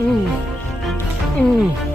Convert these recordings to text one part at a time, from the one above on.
อืม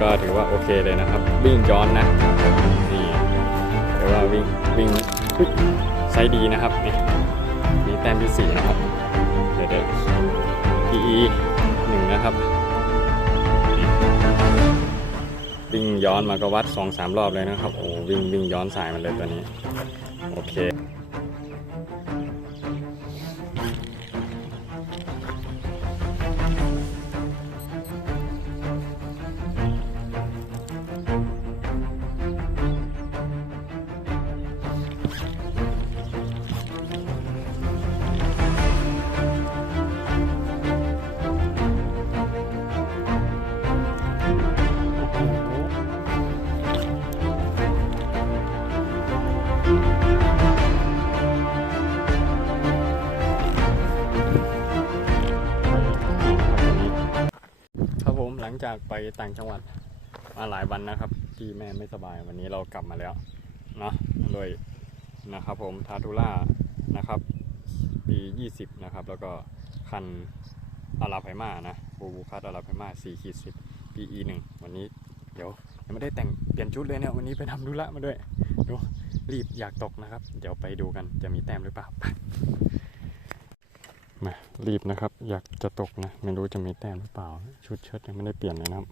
ก็ถือว่าโอเคเลยนะครับ วิ่งย้อนนะนี่ถือว่าวิ่งวิ่งไซดีนะครับนี่มีแต้มที่สี่นะครับเดี๋ยวเดี๋ยว PE หนึ่งนะครับวิ่งย้อนมาก็วัดสองสามรอบเลยนะครับโอ้วิ่งวิ่งย้อนสายมันเลยตัวนี้โอเค จากไปต่างจังหวัดมาหลายวันนะครับ ที่แม่ไม่สบายวันนี้เรากลับมาแล้วเนาะโดยนะครับผมทาทูล่านะครับปี 20 นะครับ แล้วก็คันอาราไพมานะบูบูคัสอาราไพมา4ขีด10 PE 1วันนี้เดี๋ยวยังไม่ได้แต่งเปลี่ยนชุดเลยเนี่ยวันนี้ไปทำธุระมาด้วยดูรีบอยากตกนะครับ เดี๋ยวไปดูกันจะมีแต้มหรือเปล่า มารีบนะครับ อยากจะตกนะ ไม่รู้จะมีแต้มหรือเปล่า ชุดเชิ้ตยังไม่ได้เปลี่ยนเลยนะครับ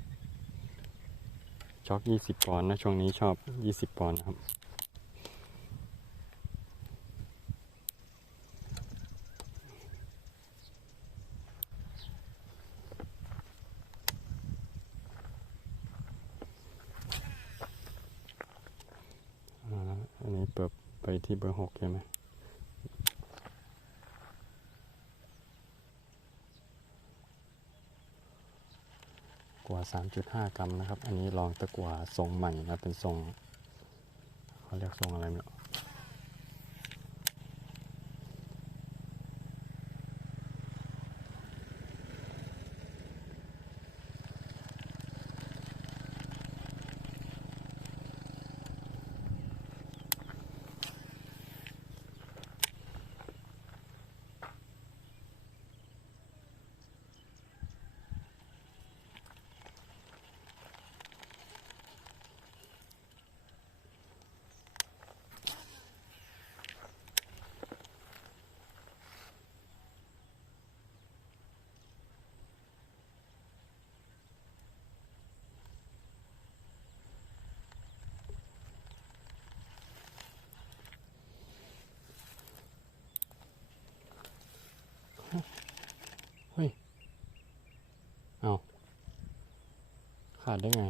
ช็อก20ปอนด์นะช่วงนี้ชอบ20ปอนด์นะครับอันนี้เปิดไปที่เบอร์หกใช่ไหมกว่า 3.5 กรัมนะครับ อันนี้ลองตะกว่วทรงใหม่นะเป็นทรงเขาเรียกทรงอะไรไม่รู้เอา ขาดได้ไง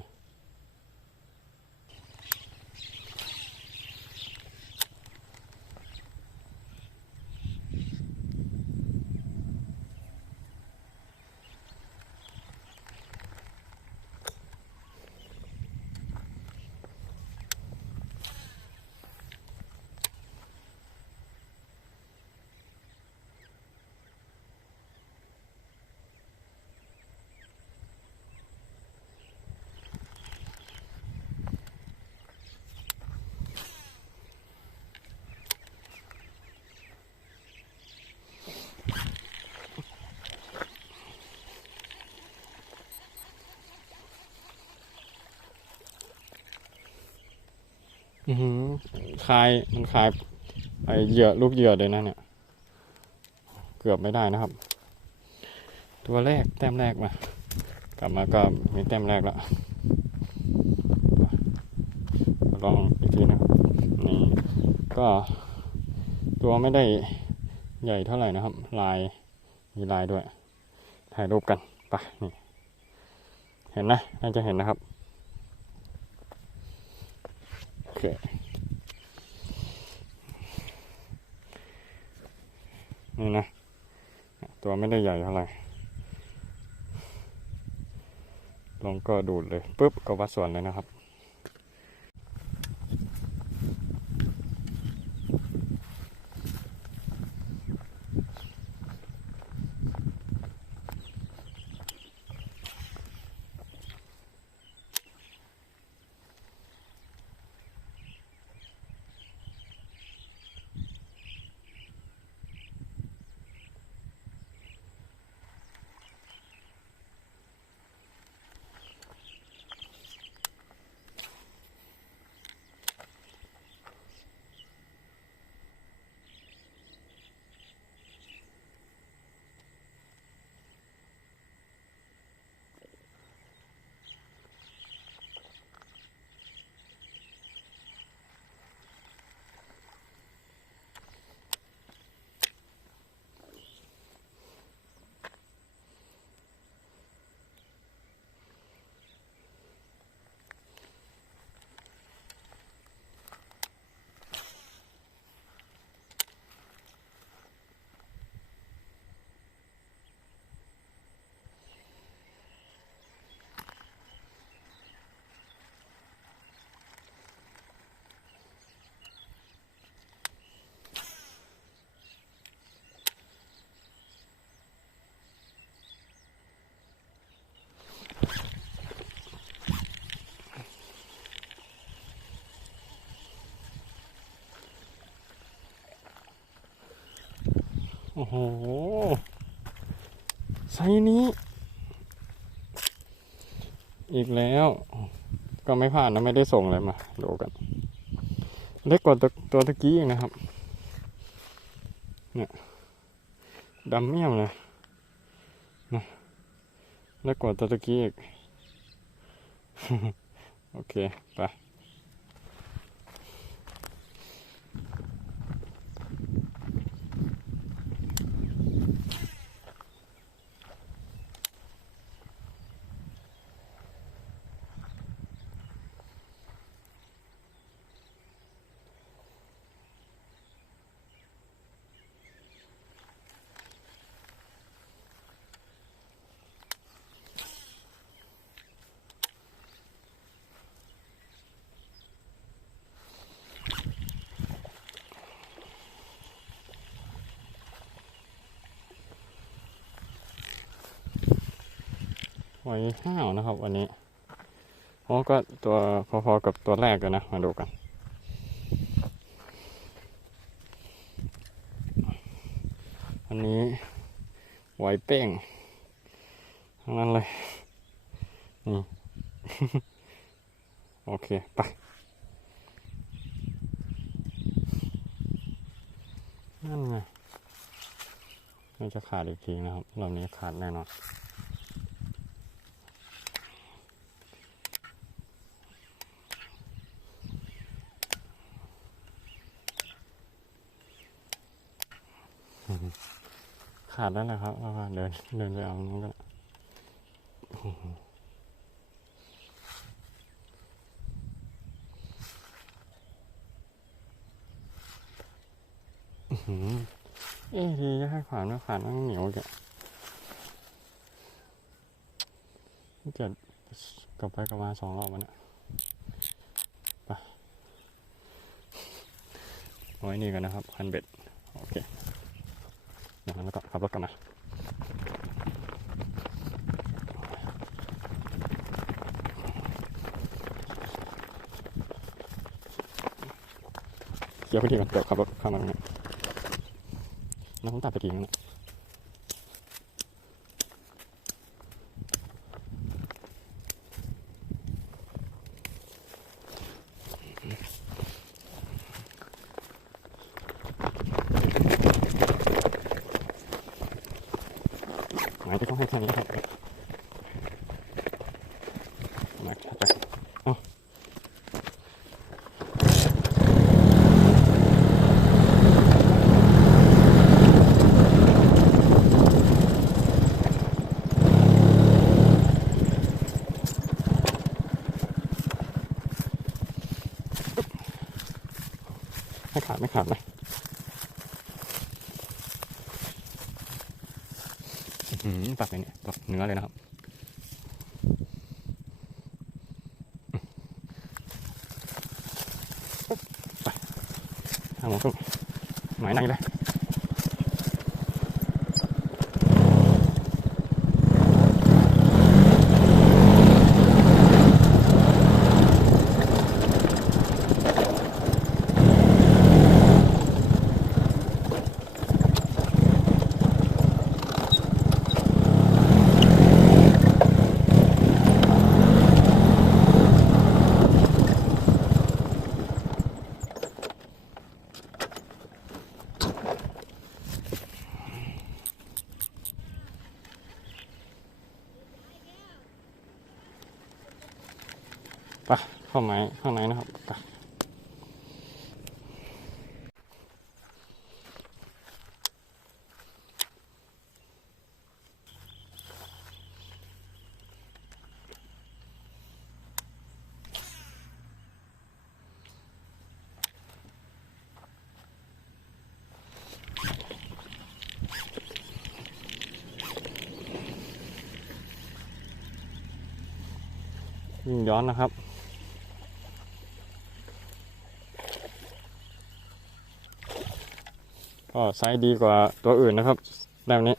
อือหือคายมันคายไอเหยื่อลูกเหยื่อเลยนะเนี่ย เกือบไม่ได้นะครับ ตัวแรกแต้มแรกมา กลับมาก็มีแต้มแรกแล้วลองอีกทีนะครับนี่ก็ตัวไม่ได้ใหญ่เท่าไหร่นะครับ ลายมีลายด้วย ถ่ายรูปกันไปนี่เห็นนะน่าจะเห็นนะครับ โอเค นี่นะ ตัวไม่ได้ใหญ่เท่าไหร่ลงก็ดูดเลยปุ๊บก็วัดส่วนเลยนะครับ โหไซนี้ อีกแล้ว ก็ไม่ผ่านนะ ไม่ได้ส่งอะไรมาดูกัน เล็กกว่าตัวตัวตะกี้นะครับ เนี่ยดำเมี่ยมเลยนะเล็กกว่าตัวตะกี้อีก โอเค ไป ไว้ห้าวนะครับวันนี้โอ้ก็ตัวพอๆกับตัวแรกเลยนะ มาดูกัน อันนี้ไหวเป้งทั้งนั้นเลย นี่ โอเค ไปนั่นไงมันจะขาดอีกทีนะครับรอบนี้ขาดแน่นอน ขาดแล้วนะครับเดินเดินไปเอานู้นก็ได้อื้อหือเอ๊ะดีจะให้ขวานไม่ขวานต้องเหนียวแกเกิดกลับไปกลับมาสองรอบวันนี้ไปเอาไว้นี่กันนะครับ คันเบ็ด โอเค เดี๋ยวแล้วก็ขับรถกลันนะเดี๋ยวพอดีก่อ Okay, okay, okay. อื้อหือปักเลยเนี่ยปักเนื้อเลยนะครับไปทางหมองไหมายไหนเลยไป เข้าไม้ข้างในนะครับวิ่งย้อนนะครับ ก็ไซส์ดีกว่าตัวอื่นนะครับแบบนี้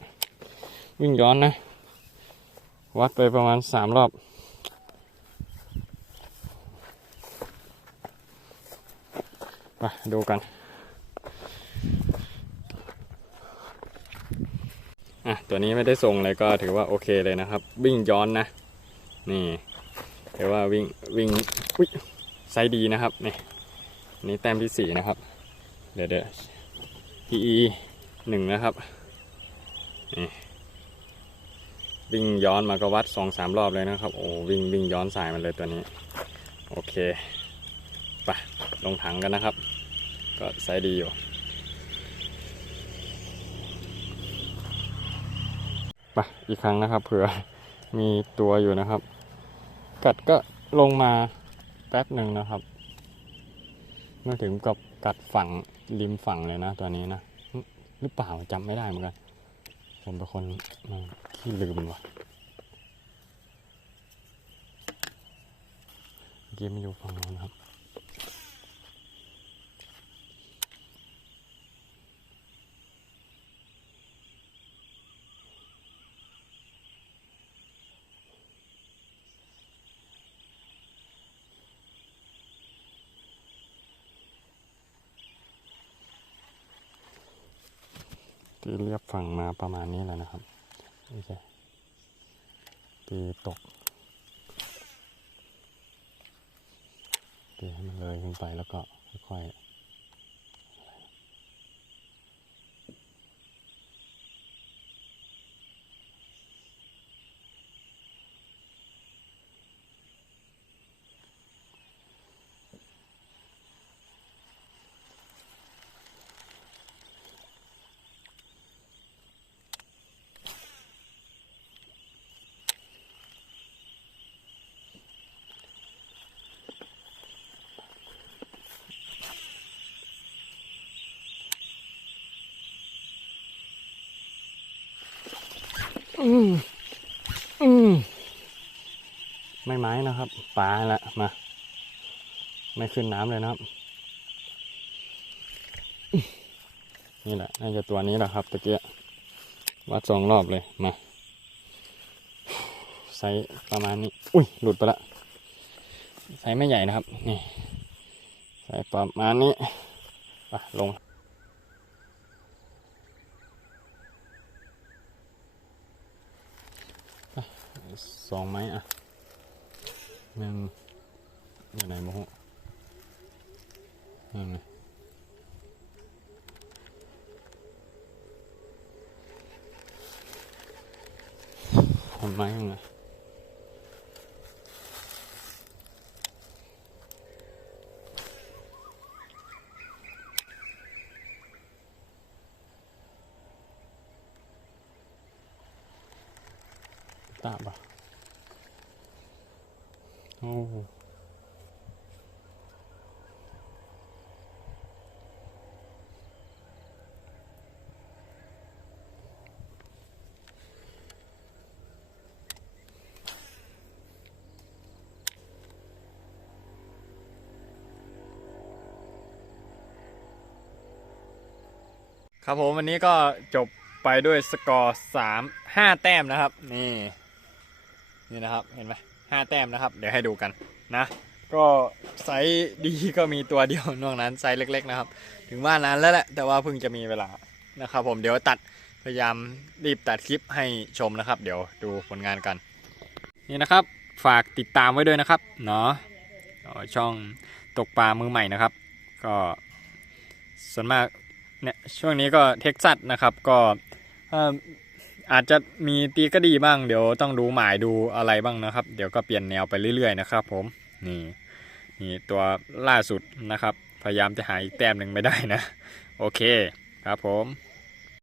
วิ่งย้อนนะ วัดไปประมาณสามรอบ ไปดูกัน อะ ตัวนี้ไม่ได้ส่งเลยก็ถือว่าโอเคเลยนะครับ วิ่งย้อนนะ นี่ถือว่าวิ่งวิ่งอุ้ยไซส์ดีนะครับ นี่นนี่แต้มที่สี่นะครับ เดี๋ยวเดี๋ยว PE หนึ่งนะครับนี่วิ่งย้อนมาก็วัดสองสามรอบเลยนะครับ โอ้วิ่งวิ่งย้อนสายมันเลยตัวนี้ โอเคไปลงถังกันนะครับ ก็ไซส์ดีอยู่ไปอีกครั้งนะครับเผื่อมีตัวอยู่นะครับ กัดก็ลงมาแป๊บหนึ่งนะครับ มาถึงกับกัดฝั่งริมฝั่งเลยนะตัวนี้นะหรือเปล่าจำไม่ได้เหมือนกันผมเป็นคนที่ลืมว่ะเมื่อกี้ไม่อยู่ฝั่งนู้นครับ ตีเรียบฝั่งมา ประมาณนี้แล้วนะครับโอเคตีตกตีให้มันเลยขึ้นไปแล้วก็ค่อยๆ อืมอืมไม่ไม้นะครับปลาละมา ไม่ขึ้นน้ำเลยนะครับ นี่แหละน่าจะตัวนี้แหละครับตะเกียวัดสองรอบเลยมาไซส์ประมาณนี้ อุ้ย หลุดไปละไซส์ไม่ใหญ่นะครับ นี่ไซส์ประมาณนี้ไปลง สองไม้อะหนึ่งอยู่ไหนโมโหนั่นไงทำไมยังไงตาบะโอ้ ครับผมวันนี้ก็จบไปด้วยสกอร์สามห้าแต้มนะครับ นี่นี่นะครับเห็นไหมห้าแต้มนะครับ เดี๋ยวให้ดูกันนะ ก็ไซส์ดีก็มีตัวเดียวนอกนั้นไซส์เล็ก ๆ นะครับ ถึงว่านานแล้วแหละแต่ว่าเพิ่งจะมีเวลานะครับ ผมเดี๋ยวตัดพยายามรีบตัดคลิปให้ชมนะครับ เดี๋ยวดูผลงานกัน นี่นะครับ ฝากติดตามไว้ด้วยนะครับเนาะช่องตกปลามือใหม่นะครับ ก็ส่วนมาก เนี่ยช่วงนี้ก็เท็กซัสนะครับก็เอ่ออาจจะมีตีก็ดีบ้าง เดี๋ยวต้องดูหมายดูอะไรบ้างนะครับ เดี๋ยวก็เปลี่ยนแนวไปเรื่อยๆนะครับ ผมนี่นี่ตัวล่าสุดนะครับ พยายามจะหาอีกแต้มหนึ่งไม่ได้นะ โอเคครับผม